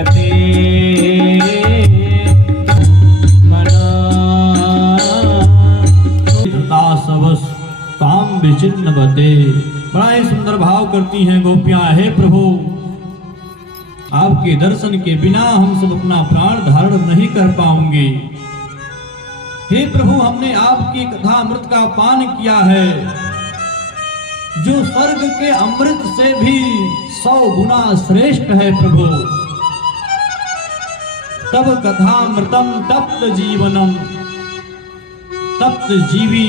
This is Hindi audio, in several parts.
जगते ताम विचिन्न बते। बड़ा ही सुंदर भाव करती हैं गोपियां। हे प्रभु, आपके दर्शन के बिना हम सब अपना प्राण धारण नहीं कर पाएंगे। हे प्रभु, हमने आपकी कथा अमृत का पान किया है, जो स्वर्ग के अमृत से भी 100 गुना श्रेष्ठ है प्रभु। तब कथामृतम तप्त जीवनम, तप्त जीवी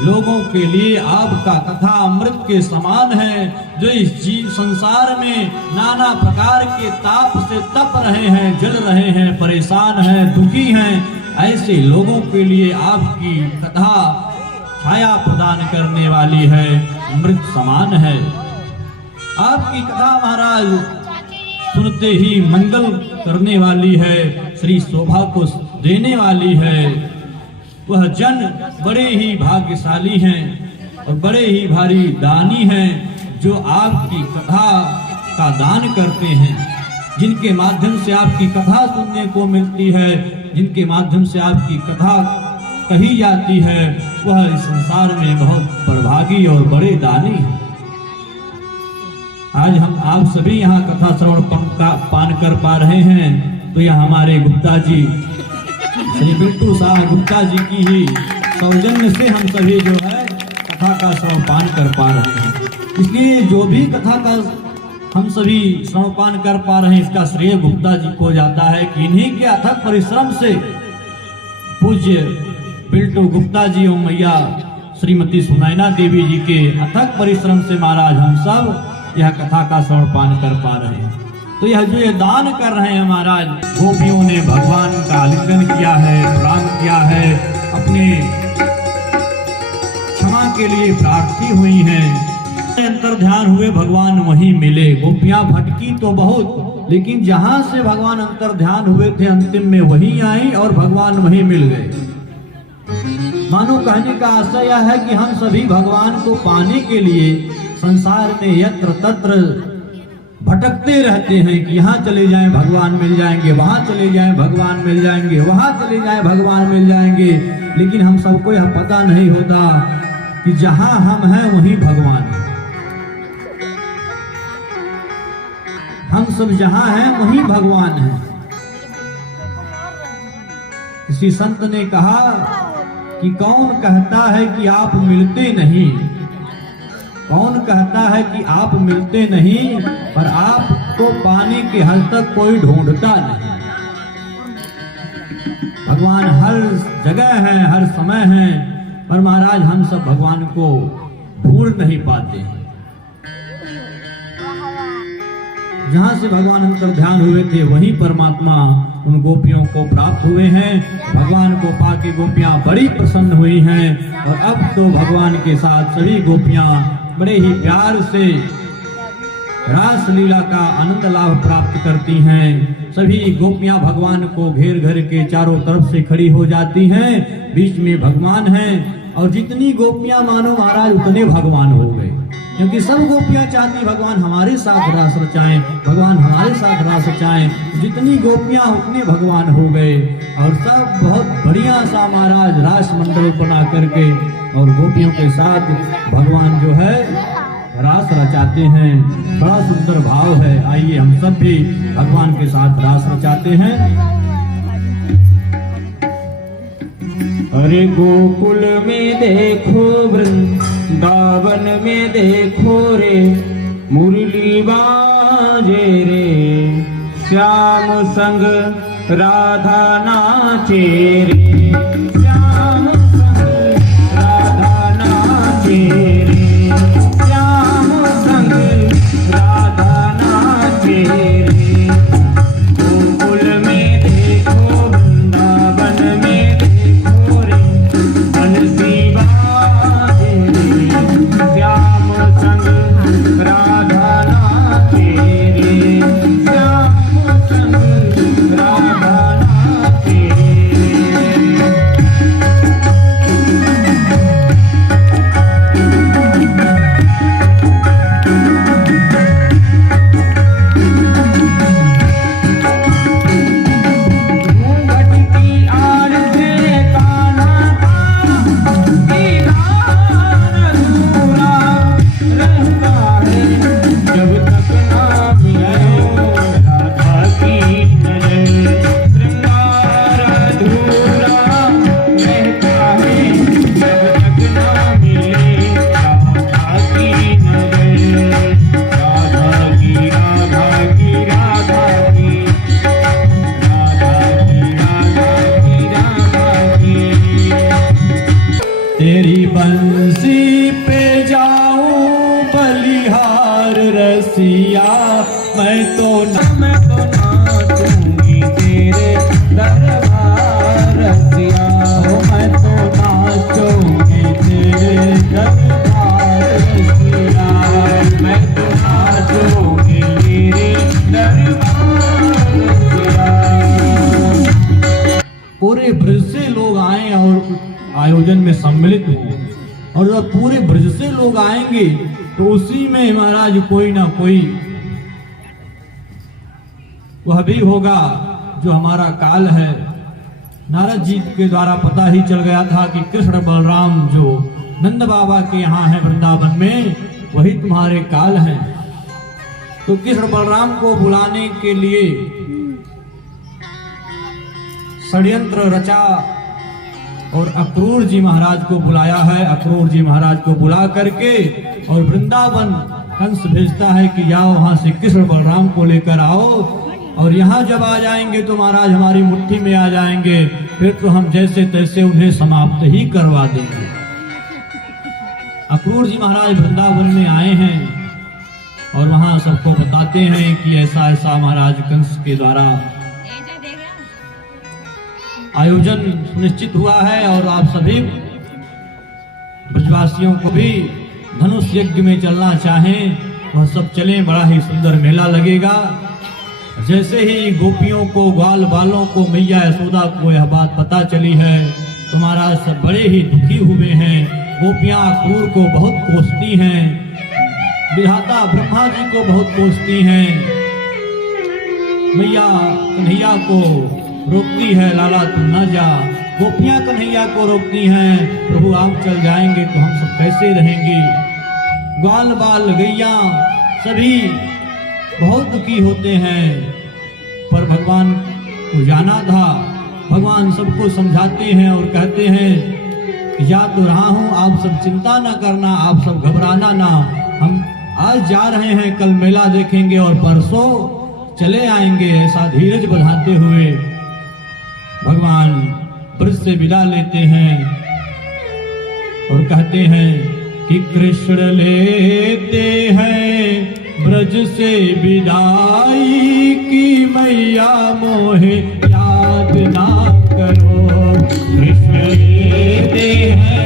लोगों के लिए आपका कथा अमृत के समान है, जो इस जीव संसार में नाना प्रकार के ताप से तप रहे हैं, जल रहे हैं, परेशान हैं, दुखी हैं। ऐसे लोगों के लिए आपकी कथा छाया प्रदान करने वाली है, अमृत समान है। आपकी कथा महाराज सुनते ही मंगल करने वाली है, श्री शोभा को देने वाली है। वह जन बड़े ही भाग्यशाली हैं और बड़े ही भारी दानी हैं, जो आपकी कथा का दान करते हैं, जिनके माध्यम से आपकी कथा सुनने को मिलती है, जिनके माध्यम से आपकी कथा कही जाती है, वह इस संसार में बहुत बड़भागी और बड़े दानी हैं। आज हम आप सभी यहाँ कथा श्रवण पान कर पा रहे हैं, तो यह हमारे गुप्ता जी, श्री बिट्टू साहब गुप्ता जी की ही सौजन्य से हम सभी जो है कथा का श्रवण पान कर पा रहे हैं। इसलिए जो भी कथा का हम सभी श्रवण पान कर पा रहे हैं, इसका श्रेय गुप्ता जी को जाता है कि इन्हीं के अथक परिश्रम से पूज्य बिट्टू गुप्ता जी और मैया श्रीमती सुनैना देवी जी के अथक परिश्रम से महाराज हम सब यह कथा का श्रवण पान कर पा रहे हैं। तो यह जो ये दान कर रहे हैं महाराज, गोपियों ने भगवान का आलिंगन किया है, प्रणाम किया है, अपने क्षमा के लिए प्रार्थी हुई हैं। अंतर ध्यान हुए भगवान वहीं मिले। गोपियां भटकी तो बहुत, लेकिन जहां से भगवान अंतर ध्यान हुए थे अंतिम में वहीं आई और भगवान वहीं मिल गए। मानो कहने का आशय यह है कि हम सभी भगवान को पाने के लिए संसार में यत्र तत्र भटकते रहते हैं कि यहाँ चले जाएं भगवान मिल जाएंगे, वहां चले जाएं भगवान मिल जाएंगे, वहां चले जाएं भगवान मिल जाएंगे। लेकिन हम सबको यह पता नहीं होता कि जहां हम हैं वहीं भगवान है। हम सब जहां हैं वहीं भगवान है। किसी संत ने कहा कि कौन कहता है कि आप मिलते नहीं, कौन कहता है कि आप मिलते नहीं, पर आपको पाने के हल तक कोई ढूंढता नहीं। भगवान हर जगह है, हर समय है, पर महाराज हम सब भगवान को ढूंढ नहीं पाते हैं। जहां से भगवान अंतर ध्यान हुए थे वहीं परमात्मा उन गोपियों को प्राप्त हुए हैं। भगवान को पाके गोपियां बड़ी प्रसन्न हुई हैं और अब तो भगवान के साथ सभी गोपियां बड़े ही प्यार से रास लीला का आनंद लाभ प्राप्त करती हैं। सभी गोपियां भगवान को घेर घर के चारों तरफ से खड़ी हो जाती हैं, बीच में भगवान हैं और जितनी गोपियां मानो महाराज उतने भगवान हो गए, क्योंकि सब गोपियां चाहती भगवान हमारे साथ रास रचाएं, भगवान हमारे साथ रास रचाएं। जितनी गोपियां उतने भगवान हो गए और सब बहुत बढ़िया सा महाराज रास मंडल बना करके और गोपियों के साथ भगवान जो है रास रचाते हैं। बड़ा सुंदर भाव है। आइए हम सब भी भगवान के साथ रास रचाते हैं। अरे गोकुल में देखो, वृंदावन में देखो रे, मुरली बाजे रे, श्याम संग राधा नाचे रे, श्याम संग राधा नाचे रे, श्याम संग राधा नाचे रे। गोकुल में देखो, वृंदावन में देखो रे, बंसी बाजे रे, श्याम संग राधा नाचे रे, श्याम संग राधा नाचे रे। सिया मैं तो नाचूंगी तेरे दरबार सिया, मैं तो नाचूंगी तेरे दरबार सिया, मैं तो नाचूंगी तेरे दरबार सिया। पूरे ब्रज से लोग आए और आयोजन में सम्मिलित हुए, और जब पूरे ब्रज से लोग आएंगे तो उसी में महाराज कोई ना कोई वह भी होगा जो हमारा काल है। नारद जी के द्वारा पता ही चल गया था कि कृष्ण बलराम जो नंद बाबा के यहाँ है वृंदावन में, वही तुम्हारे काल हैं। तो कृष्ण बलराम को बुलाने के लिए षड्यंत्र रचा और अक्रूर जी महाराज को बुलाया है। अक्रूर जी महाराज को बुला करके और वृंदावन कंस भेजता है कि जाओ वहां से कृष्ण बलराम को लेकर आओ, और यहाँ जब आ जाएंगे तो महाराज हमारी मुट्ठी में आ जाएंगे, फिर तो हम जैसे तैसे उन्हें समाप्त ही करवा देंगे। अक्रूर जी महाराज वृंदावन में आए हैं और वहां सबको बताते हैं कि ऐसा ऐसा महाराज कंस के द्वारा आयोजन सुनिश्चित हुआ है, और आप सभी ब्रजवासियों को भी धनुष यज्ञ में चलना चाहें वह सब चलें, बड़ा ही सुंदर मेला लगेगा। जैसे ही गोपियों को, ग्वाल बालों को, मैया यशोदा को यह बात पता चली है तो महाराज सब बड़े ही दुखी हुए हैं। गोपियां अक्रूर को बहुत कोसती हैं, विधाता ब्रह्मा जी को बहुत कोसती हैं, मैया कन्हैया को रोकती है, लाला तू न जा। गोपियां कन्हैया को रोकती हैं, प्रभु आप चल जाएंगे तो हम सब कैसे रहेंगे। ग्वाल बाल गैया सभी बहुत दुखी होते हैं, पर भगवान को जाना था। भगवान सबको समझाते हैं और कहते हैं कि जा तो रहा हूं, आप सब चिंता न करना, आप सब घबराना ना, हम आज जा रहे हैं, कल मेला देखेंगे और परसों चले आएंगे। ऐसा धीरज बढ़ाते हुए भगवान ब्रज से विदा लेते हैं और कहते हैं कि कृष्ण लेते हैं ब्रज से विदाई की, मैया मोहे याद ना करो। कृष्ण लेते हैं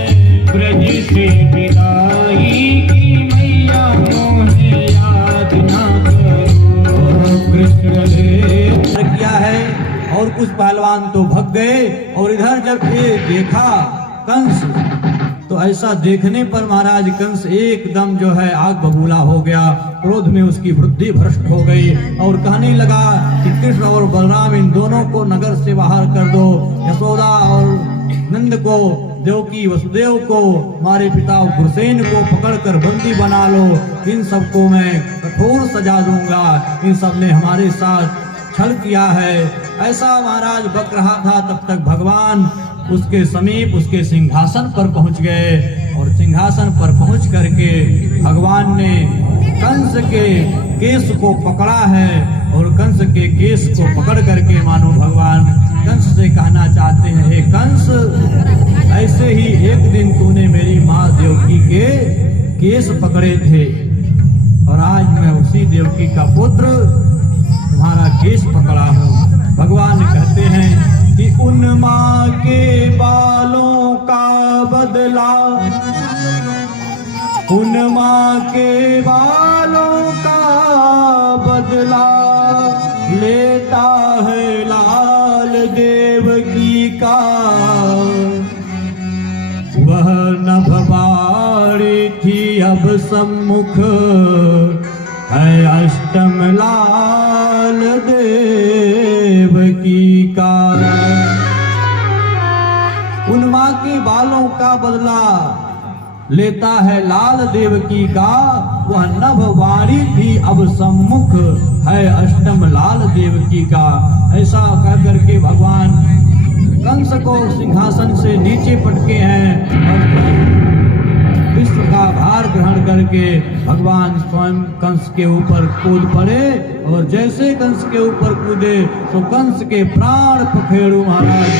ब्रज से विदाई की, मैया मोहे याद ना करो। कृष्ण ले किया है और कुछ पहलवान तो भग गए, और इधर जब ये देखा कंस तो ऐसा देखने पर महाराज कंस एकदम जो है आग बबूला हो गया, क्रोध में उसकी बुद्धि भ्रष्ट हो गई और कहने लगा कि कृष्ण और बलराम इन दोनों को नगर से बाहर कर दो, यशोदा और नंद को, देवकी वसुदेव को, हमारे पिता उग्रसेन को पकड़कर बंदी बना लो, इन सबको मैं कठोर सजा दूंगा, इन सब ने हमारे साथ छल किया है। ऐसा महाराज बक रहा था, तब तक भगवान उसके समीप उसके सिंहासन पर पहुंच गए, और सिंहासन पर पहुंच करके भगवान ने कंस के केस को पकड़ा है, और कंस के केस को पकड़ करके मानो भगवान कंस से कहना चाहते हैं, हे कंस, ऐसे ही एक दिन तूने मेरी माँ देवकी के केस पकड़े थे, और आज मैं उसी देवकी का पुत्र तुम्हारा केस पकड़ा हूँ। भगवान कहते हैं कि उन माँ के बालों का बदला, उन माँ के बालों का बदला लेता है लाल देवकी का, वह नभवाड़ी थी अब सम्मुख है अष्टम लाल देवकी का। उन माँ के बालों का बदला लेता है लाल देवकी का, वह नभवाड़ी थी अब सम्मुख है अष्टम लाल देवकी का। ऐसा कह करके भगवान कंस को सिंहासन से नीचे पटके हैं, और विश्व का भार ग्रहण करके भगवान स्वयं कंस के ऊपर कूद पड़े, और जैसे कंस के ऊपर कूदे तो कंस के प्राण पखेड़ू महाराज